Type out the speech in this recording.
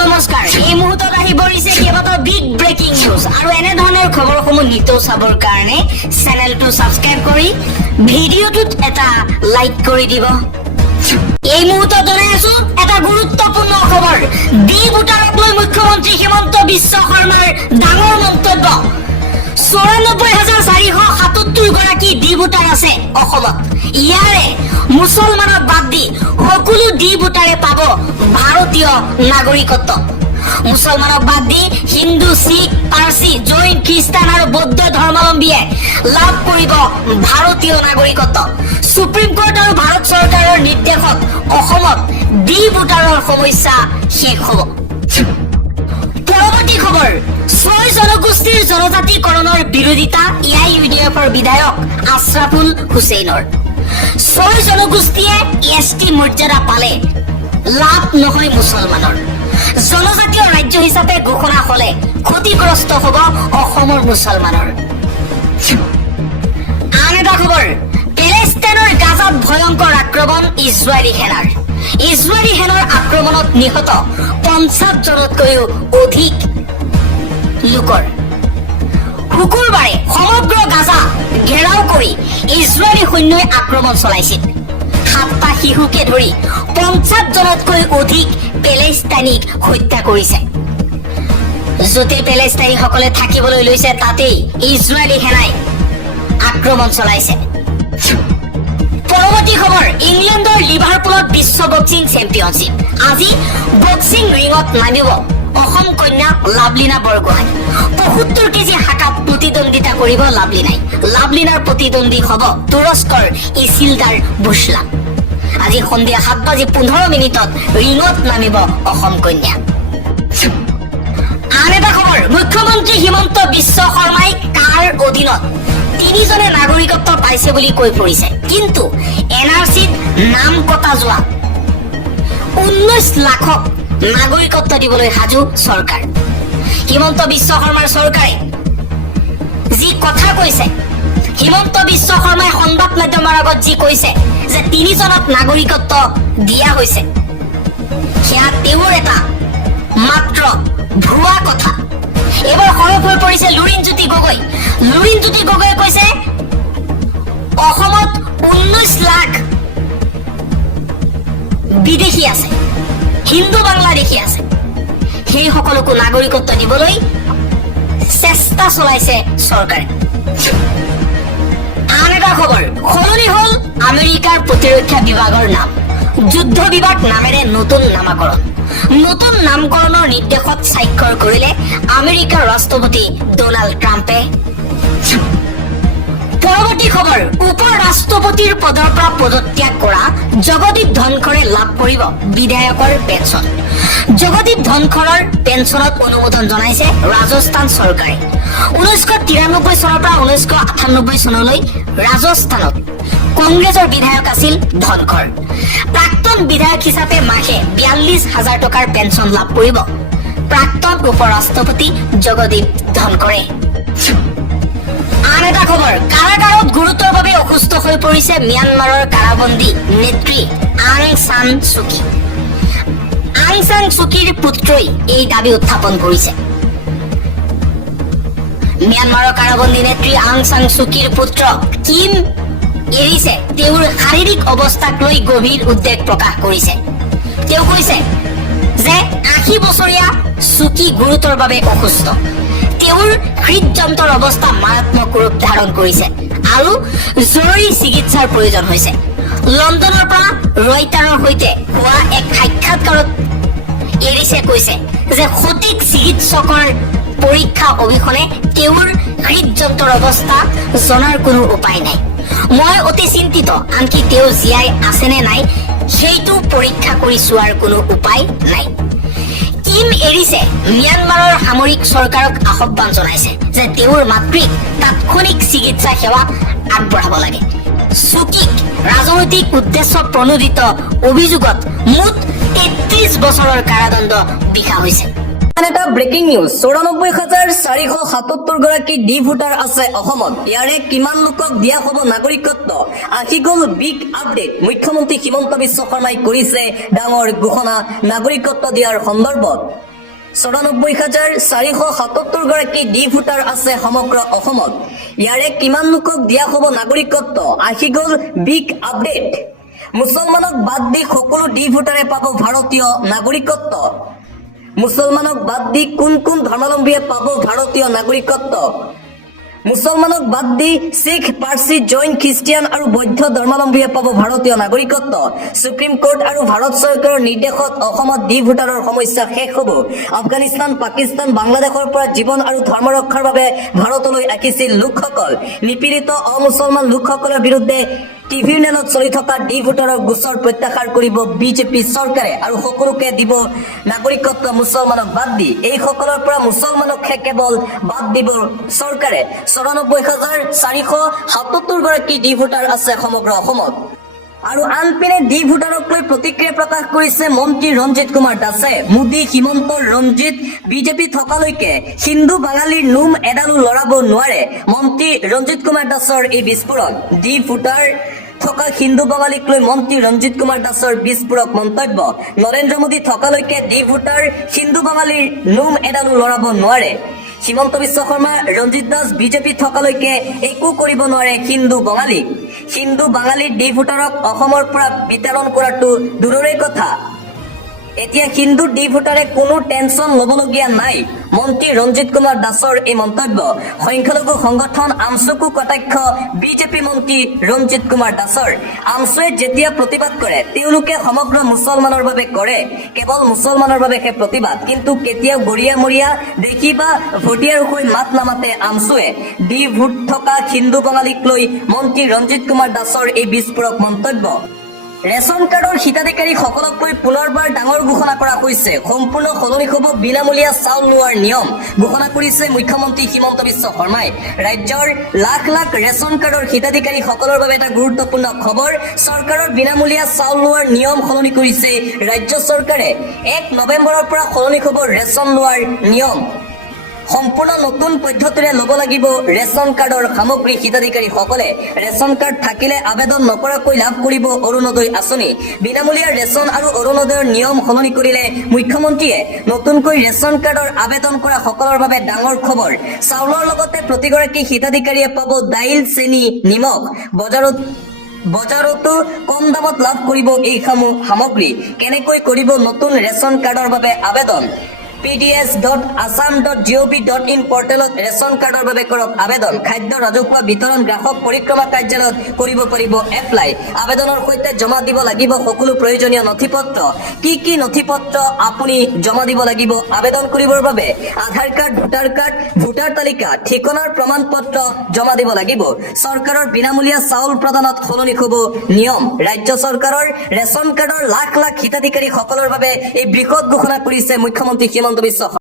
নমস্কাৰ এই মুহূৰ্তত আহি পৰিছে কেইবাটাও বিগ ব্ৰেকিং নিউজ আৰু এনে ধৰণৰ খবৰসমূহ নিতৌ চাবৰ কাৰণে চেনেলটো সাবস্ক্ৰাইব কৰি ভিডিঅ'টোত এটা লাইক কৰি দিব। এই মুহূৰ্তত জনাই আছো এটা গুৰুত্বপূৰ্ণ খবৰ। ডি ভোটাৰক লৈ মুখ্যমন্ত্ৰী হিমন্ত বিশ্ব শৰ্মাৰ ডাঙৰ মন্তব্য। ৯৪,৪৭৭ গৰাকী ডি ভোটাৰ আছে অসমত। ইয়াৰে মুছলমানক বাদ দি সকলো ডি ভোটাৰে পাব ভাৰতীয় নাগৰিকত্ব। মুছলমানক বাদ দি হিন্দু, শিখ, পাৰ্চী, জৈন, খ্ৰীষ্টান আৰু বৌদ্ধ ধৰ্মাৱলম্বীয়ে লাভ কৰিব ভাৰতীয় নাগৰিকত্ব। সুপ্ৰিম কোৰ্ট আৰু ভাৰত চৰকাৰৰ নিৰ্দেশত অসমত ডি ভোটাৰৰ সমস্যা শেষ হ'ব। পৰৱৰ্তী খবৰ, ৬ জনগোষ্ঠীৰ জনজাতিকৰণৰ বিৰোধিতা AIUDFৰ বিধায়ক আশ্ৰাফুল হুছেইনৰ। ৬ জনগোষ্ঠীয়ে এছটি মৰ্যাদা পালে লাভ নহয় মুছলমানৰ। জনজাতীয় ৰাজ্য হিচাপে ঘোষণা হলে ক্ষতিগ্ৰস্ত হ'ব অসমৰ মুছলমানৰ। আন এটা খবৰ, পেলেষ্টাইনৰ গাজাত ভয়ংকৰ আক্ৰমণ ইজৰাইলী সেনাৰ। ইজৰাইলী সেনাৰ আক্ৰমণত নিহত ৫০ জনতকৈও অধিক লোকৰ। শুকুৰবাৰে সমগ্ৰ গাজা ঘেৰাও কৰি ইজৰাইলী সৈন্যই আক্ৰমণ চলাইছিল। ৭টা শিশুকে ধৰি ৫০ জনতকৈ অধিক পেলেষ্টাইনীক হত্যা কৰিছে। য'তে পেলেষ্টাইনীসকলে থাকিবলৈ লৈছে তাতেই ইজৰাইলী সেনাই আক্ৰমণ চলাইছে। পৰৱৰ্তী খবৰ, ইংলেণ্ডৰ লিভাৰপুলত বিশ্ব বক্সিং চেম্পিয়নশ্বিপ। আজি বক্সিং ৰিঙত নামিব অসম কন্যা লাভলীনা বৰগোহাঁই। ৭৫ কেজি হাকাত প্ৰতিদ্বন্দ্বিতা কৰিব লাভলীনাই। লাভলীনাৰ প্ৰতিদ্বন্দ্বী হ'ব তুৰস্কৰ ইছিলদাৰ বুছলান। আজি সন্ধিয়া ৭:১৫ ৰিঙত নামিব অসম কন্যা। আন এটা খবৰ, মুখ্যমন্ত্ৰী হিমন্ত বিশ্ব শৰ্মাই কাৰ অধীনত ৩জনে নাগৰিকত্ব পাইছে বুলি কৈ পৰিছে, কিন্তু NRCত নাম কটা যোৱা ১৯ লাখক নাগৰিকত্ব দিবলৈ সাজু চৰকাৰ। হিমন্ত বিশ্ব শৰ্মাৰ চৰকাৰে যি কথা কৈছে, হিমন্ত বিশ্ব শৰ্মাই সংবাদ মাধ্যমৰ আগত যি কৈছে যে ৩জনক নাগৰিকত্ব দিয়া হৈছে, সেয়া তেওঁৰ এটা মাত্ৰ ভুৱা কথা। এইবাৰ সৰব হৈ পৰিছে লুৰিণজ্যোতি গগৈ। লুৰিণজ্যোতি গগৈয়ে কৈছে অসমত ১৯ লাখ বিদেশী আছে, হিন্দু বাংলাদেশী আছে, সেই সকলকো নাগৰিকত্ব দিবলৈ চেষ্টা চলাইছে চৰকাৰে। আন এটা খবৰ, সলনি হল আমেৰিকাৰ প্ৰতিৰক্ষা বিভাগৰ নাম। যুদ্ধ বিভাগ নামেৰে নতুন নামাকৰণ। নতুন নামকৰণৰ নিৰ্দেশত স্বাক্ষৰ কৰিলে আমেৰিকাৰ ৰাষ্ট্ৰপতি ডোনাল্ড ট্ৰাম্পে। পৰৱৰ্তী খবৰ, উপ ৰাষ্ট্ৰপতিৰ পদৰ পৰা পদত্যাগ কৰা জগদীপ ধনখৰে লাভ কৰিব বিধায়কৰ পেঞ্চন। জগদীপ ধনখৰৰ পেঞ্চনত অনুমোদন জনাইছে ৰাজস্থান চৰকাৰে। ১৯৯৩ চনৰ পৰা ১৯৯৮ চনলৈ ৰাজস্থানত কংগ্ৰেছৰ বিধায়ক আছিল ধনখৰ। প্ৰাক্তন বিধায়ক হিচাপে মাহে ৪২,০০০ টকাৰ পেঞ্চন লাভ কৰিব প্ৰাক্তন উপ ৰাষ্ট্ৰপতি জগদীপ ধনখৰে। আন এটা খবৰ, কাৰাগাৰত গুৰুতৰভাৱে অসুস্থ হৈ পৰিছে ম্যানমাৰৰ কাৰাবন্দী নেত্ৰী আং সান চুকী। আং সান চুকীৰ পুত্ৰই এই দাবী উত্থাপন কৰিছে। ম্যানমাৰৰ কাৰাবন্দী নেত্ৰী আং সান চুকীৰ পুত্ৰ কিম এৰিছে তেওঁৰ শাৰীৰিক অৱস্থাক লৈ গভীৰ উদ্বেগ প্ৰকাশ কৰিছে। তেওঁ কৈছে যে ৮০ বছৰীয়া চুকী গুৰুতৰভাৱে অসুস্থ। তেওঁৰ হৃদযন্ত্ৰৰ অৱস্থা মাৰাত্মক ৰূপ ধাৰণ কৰিছে আৰু জৰুৰী চিকিৎসাৰ প্ৰয়োজন হৈছে। লণ্ডনৰ পৰা ৰয়টাৰৰ সৈতে হোৱা এক সাক্ষাৎকাৰত এৰিছে কৈছে যে সঠিক চিকিৎসকৰ পৰীক্ষা অবিহনে তেওঁৰ হৃদযন্ত্ৰৰ অৱস্থা জনাৰ কোনো উপায় নাই। মই অতি চিন্তিত, আনকি তেওঁ জীয়াই আছে নে নাই সেইটো পৰীক্ষা কৰি চোৱাৰ কোনো উপায় নাই। কিম এৰিছে ম্যানমাৰৰ সামৰিক চৰকাৰক আহ্বান জনাইছে যে তেওঁৰ মাতৃক তাৎক্ষণিক চিকিৎসা সেৱা আগবঢ়াব লাগে। চুকীক ৰাজনৈতিক উদ্দেশ্য প্ৰণোদিত অভিযোগত মুঠ ৩৩ বছৰৰ কাৰাদণ্ড বিহা হৈছে। এটা ব্ৰেকিং নিউজ, ৯৪,৪৭৭ গৰাকী ডি ভোটাৰ আছে অসমত। ইয়াৰে কিমান লোকক দিয়া হ'ব নাগৰিকত্ব? আহি গ'ল বিগ আপডেট। মুখ্যমন্ত্ৰী হিমন্ত বিশ্ব শৰ্মাই কৰিছে ডাঙৰ ঘোষণা নাগৰিকত্ব দিয়াৰ সন্দৰ্ভত। 94,477 গৰাকী ডি ভোটাৰ আছে সমগ্ৰ অসমত। ইয়াৰে কিমান লোকক দিয়া হ'ব নাগৰিকত্ব? আহি গ'ল বিগ আপডেট। মুছলমানক বাদ দি সকলো ডি ভোটাৰে পাব ভাৰতীয় নাগৰিকত্ব। মুছলমানক বাদ দি কোন কোন ধৰ্মাৱলম্বীয়ে পাব ভাৰতীয় নাগৰিকত্ব? মুছলমানক বাদ দি শিখ, পাৰ্চী, জৈন, খ্ৰীষ্টিয়ান আৰু বৌদ্ধ ধৰ্মাৱলম্বীয়ে পাব ভাৰতীয় নাগৰিকত্ব। সুপ্ৰিম কোৰ্ট আৰু ভাৰত চৰকাৰৰ নিৰ্দেশত অসমত ডি ভোটাৰৰ সমস্যা শেষ হ'ব। আফগানিস্তান, পাকিস্তান, বাংলাদেশৰ পৰা জীৱন আৰু ধৰ্ম ৰক্ষাৰ বাবে ভাৰতলৈ আহিছিল লোকসকল। নিপীড়িত অমুছলমান লোকসকলৰ বিৰুদ্ধে টিভিৰ নেলত চলি থকা ডি ভোটাৰৰ গোচৰ প্ৰত্যাহাৰ কৰিব বিজেপি চৰকাৰে আৰু সকলোকে দিব নাগৰিকত্ব মুছলমানক বাদ দি। এইসকলৰ পৰা মুছলমানকহে কেৱল বাদ দিব চৰকাৰে। 94,477 গৰাকী ডি ভোটাৰ আছে সমগ্ৰ অসমত। আৰু আনপিনে ডি ভোটাৰক লৈ প্ৰতিক্ৰিয়া প্ৰকাশ কৰিছে মন্ত্ৰী ৰঞ্জিত কুমাৰ দাসে। মোদী, হিমন্ত, ৰঞ্জিত বিজেপি থকালৈকে হিন্দু বাঙালীৰ নোম এডালো লৰাব নোৱাৰে। মন্ত্ৰী ৰঞ্জিত কুমাৰ দাসৰ এই বিস্ফোৰণ। ডি ভোটাৰ থকা হিন্দু বাঙালীক লৈ মন্ত্ৰী ৰঞ্জিত কুমাৰ দাসৰ বিস্ফোৰক মন্তব্য। নৰেন্দ্ৰ মোদী থকালৈকে ডি ভোটাৰ হিন্দু বাঙালীৰ নোম এডালো লৰাব নোৱাৰে। হিমন্ত বিশ্ব শৰ্মা, ৰঞ্জিত দাস বিজেপি থকালৈকে একো কৰিব নোৱাৰে হিন্দু বাঙালীক। হিন্দু বাঙালীৰ ডি ভোটাৰক অসমৰ পৰা বিতৰণ কৰাটো দূৰৰে কথা। এতিয়া হিন্দু ডি ভোটাৰে কোনো টেনচন ল'বলগীয়া নাই। মন্ত্ৰী ৰঞ্জিত কুমাৰ দাসৰ এই মন্তব্য। সংখ্যালঘু সংগঠন আমছুকো কটাক্ষ বিজেপি মন্ত্ৰী ৰঞ্জিত কুমাৰ দাসৰ। আমছুৱে যেতিয়া প্ৰতিবাদ কৰে তেওঁলোকে সমগ্ৰ মুছলমানৰ বাবে কৰে, কেৱল মুছলমানৰ বাবেহে প্ৰতিবাদ। কিন্তু কেতিয়াও গৰিয়া মৰিয়া দেখি বা ভটিয়াৰ হৈ মাত নামাতে আমছুৱে। ডি ভোট থকা হিন্দু বাঙালীক লৈ মন্ত্ৰী ৰঞ্জিত কুমাৰ দাসৰ এই বিস্ফোৰক মন্তব্য। ৰেচন কাৰ্ডৰ হিতাধিকাৰীসকলক লৈ পুনৰবাৰ ডাঙৰ ঘোষণা কৰা হৈছে। সম্পূৰ্ণ সলনি হ'ব বিনামূলীয়া চাউল লোৱাৰ নিয়ম। ঘোষণা কৰিছে মুখ্যমন্ত্ৰী হিমন্ত বিশ্ব শৰ্মাই। ৰাজ্যৰ লাখ লাখ ৰেচন কাৰ্ডৰ হিতাধিকাৰীসকলৰ বাবে এটা গুৰুত্বপূৰ্ণ খবৰ। চৰকাৰৰ বিনামূলীয়া চাউল লোৱাৰ নিয়ম সলনি কৰিছে ৰাজ্য চৰকাৰে। 1 নৱেম্বৰৰ পৰা সলনি হ'ব ৰেচন লোৱাৰ নিয়ম। সম্পূৰ্ণ নতুন পদ্ধতিৰে ল'ব লাগিব ৰেচন কাৰ্ডৰ সামগ্ৰী হিতাধিকাৰীসকলে। ৰেচন কাৰ্ড থাকিলে আবেদন নকৰাকৈ লাভ কৰিব অৰুণোদয় আঁচনি। বিনামূলীয়া ৰেচন আৰু অৰুণোদয়ৰ নিয়ম সলনি কৰিলে মুখ্যমন্ত্ৰীয়ে। নতুনকৈ ৰেচন কাৰ্ডৰ আবেদন কৰা সকলৰ বাবে ডাঙৰ খবৰ। চাউলৰ লগতে প্ৰতিগৰাকী হিতাধিকাৰীয়ে পাব দাইল, চেনি, নিমখ। বজাৰতো কম দামত লাভ কৰিব এই সামগ্ৰী। কেনেকৈ কৰিব নতুন ৰেচন কাৰ্ডৰ বাবে আবেদন? pds.assam.gov.in পৰ্টেলত ৰেচন কাৰ্ডৰ বাবে কৰক আবেদন। খাদ্য ৰাজহুৱা বিতৰণ গ্ৰাহক পৰিক্ৰমা কাৰ্যালয়ত কৰিব পাৰিব এপ্লাই। আবেদনৰ সৈতে জমা দিব লাগিব সকলো প্ৰয়োজনীয় নথিপত্ৰ। কি নথিপত্ৰ আপুনি জমা দিব লাগিব আবেদন কৰিবৰ বাবে? আধাৰ কাৰ্ড, ভোটাৰ কাৰ্ড, ভোটাৰ তালিকা, ঠিকনাৰ প্ৰমাণ পত্ৰ জমা দিব লাগিব। চৰকাৰৰ বিনামূলীয়া চাউল প্ৰদানত সলনি হ'ব নিয়ম। ৰাজ্য চৰকাৰৰ ৰেচন কাৰ্ডৰ লাখ লাখ হিতাধিকাৰীসকলৰ বাবে এই বৃহৎ ঘোষণা কৰিছে মুখ্যমন্ত্ৰী হিমন্ত বিশ্ব